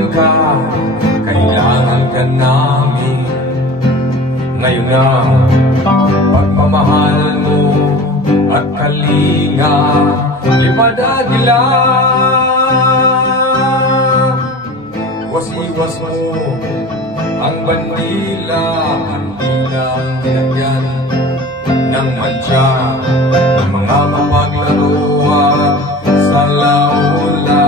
meron ka, kailangan ka namin. Ngayon na pagmamahal mo at kalinga, lipad agila. Iwas mo ang bandila, bandilang nilagyan ng mantsa ng mga mapaglaro at salaula.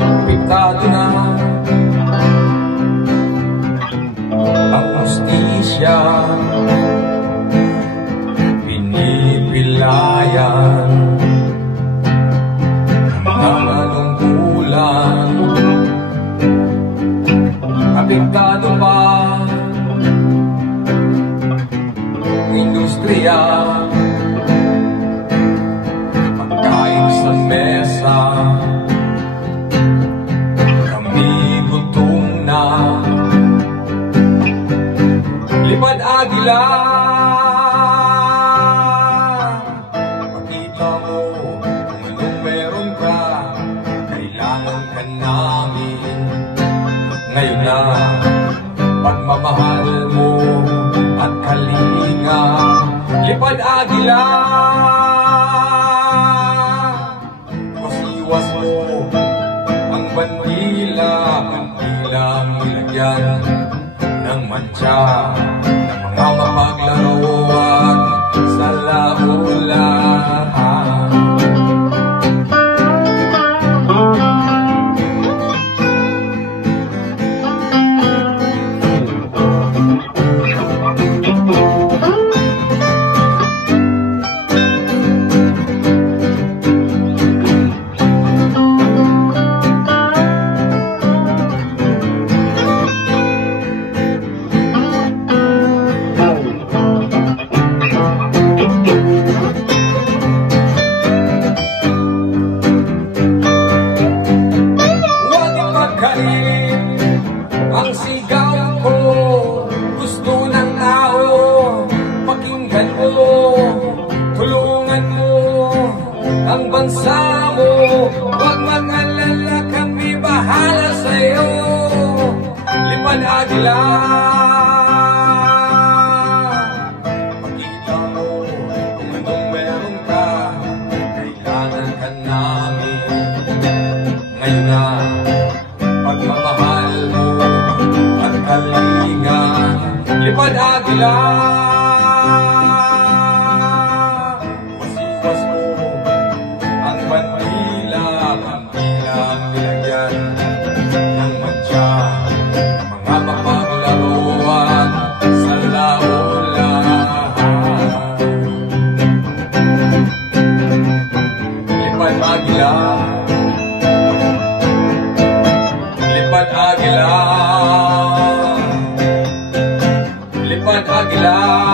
Apektado na ang hustisya, pinipilayan ang mga nungkulan. Apektado pa ang industriya, pagkain sa mesa. Lipad agila, pakita mo kung anong meron ka, kailangan ka namin. Ngayon na pagmamahal mo at kalinga, lipad agila. Iwas mo ang bandila, bandilang nilagyan ng mantsa ng mga mapaglaro at salaula. Ang sigaw ko, gusto ng tao, pakinggan mo, tulungan mo ang bansa mo. Huwag mag-alala, kami bahala sa'yo. Lipad agila, pakita mo kung anong meron ka, kailangan ka namin. Ngayon na pagmamahal mo at kalinga, lipad agila. Iwas mo ang bandila, bandilang nilagyan ng mantsa, mga mapaglaro at salaula. Lipad agila, lipad agila, lipad agila.